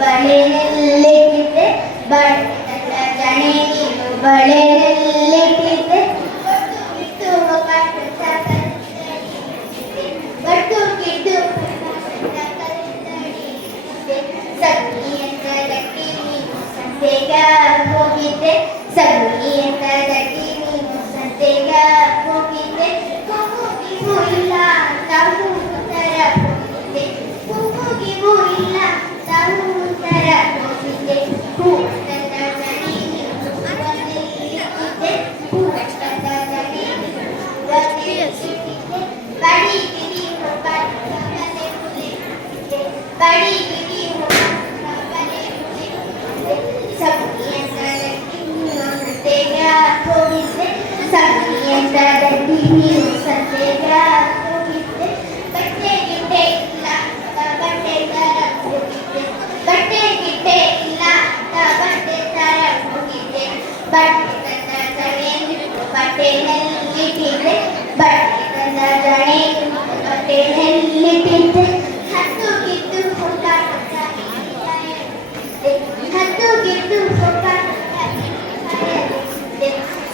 ಬಳೆಯಲ್ಲಿಟ್ಟಿದ್ದೆ ಬಣ್ಣದ ಜಣೆ ನೀನು ಬಳೆಯಲ್ಲಿಟ್ಟಿದ್ದೆ ಗಟ್ಟು ಕಿಟ್ಟು ಸಗಣಿ ಅಂತ ಗಟ್ಟಿ ನೀನು ಸಂತೆಗ ಹೋಗಿದ್ದೆ ಸಗಣಿ ಅಂತ ಗಟ್ಟಿ ನೀನು ಸಂತೆಗ ಹೋಗಿದ್ದೆ ಕುಂಕುಗಿಗೂ ಇಲ್ಲ ತಾವು ತರ ಹೋಗಿದ್ದೆ ಕುಂಕುಗಿಗೂ ಇಲ್ಲ ತಾವು ತರ ಹೋಗಿದ್ದೆ ಹೂ ತಂದ ಜಣೆ ನೀನು ಒಂದಿಲ್ಲಿಟ್ಟಿದ್ದೆ ಹೂ ತಂದ ಜಣೆ ನೀನು ಒಂದಿಲ್ಲಿಟ್ಟಿದ್ದೆ ಬಡಿ ಗಿಡಿ ಬಡಿ ಗಿಡಿ ಸಗಣಿ ಅಂತ ಗಟ್ಟಿ ನೀನು ಸಂತೆಗ ಹೋಗಿದ್ದೆ ಸಗಣಿ ಅಂತ ಗಟ್ಟಿ ನೀನು ಸಂತೆಗ ಹೋಗಿದ್ದೆ ಬಟ್ಟೆ ಗಿಟ್ಟೆ ಇಲ್ಲ ಬಟ್ಟೆ ತರ ಹೋಗಿದ್ದೆ ಬಟ್ಟೆ ಗಿಟ್ಟೆ ಇಲ್ಲ ಬಟ್ಟೆ ತರ ಹೋಗಿದ್ದೆ ಬಟ್ಟೆ ತಂದ ಜಣೆ ನೀನು ಬಟ್ಟೆನಲ್ಲಿಟ್ಟಿದ್ದೆ ಬಟ್ಟೆ ತಂದ ಜಣೆ ನೀನು ಬಟ್ಟೆನಲ್ಲಿಟ್ಟಿದ್ದೆ ಹತ್ತು ಗಿದ್ದು ಹುಡುಕಾಟ ಹತ್ತು ಗಿದ್ದು ಹುಡುಕಾಟ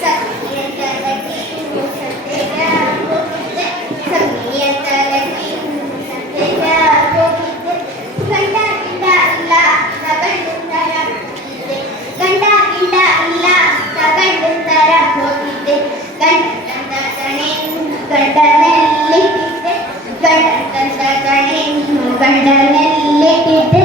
ಸಗಣಿ ಅಂತ ಗಟ್ಟಿ ನೀನು ಸಂತೆಗ ಹೋಗಿದ್ದೆ ಸಗಣಿ ಅಂತ ಗಟ್ಟಿ ನೀನು ಸಂತೆಗ ಹೋಗಿದ್ದೆ ಗಂಡ ಗಿಂಡ ಇಲ್ಲ ತಗಂಡು ತರ ಹೋಗಿದ್ದೆ ಗಂಡ ಗಿಂಡ ಇಲ್ಲ ತಗಂಡು ತರ ಹೋಗಿದ್ದೆ ಗಂಡ ತಂದ ಜಣೆ ನೀನು ಗಂಡನಲ್ಲಿಟ್ಟಿದ್ದೆ ಗಂಡ ತಂದ ಜಣೆ ನೀನು ಗಂಡನಲ್ಲಿಟ್ಟಿದ್ದೆ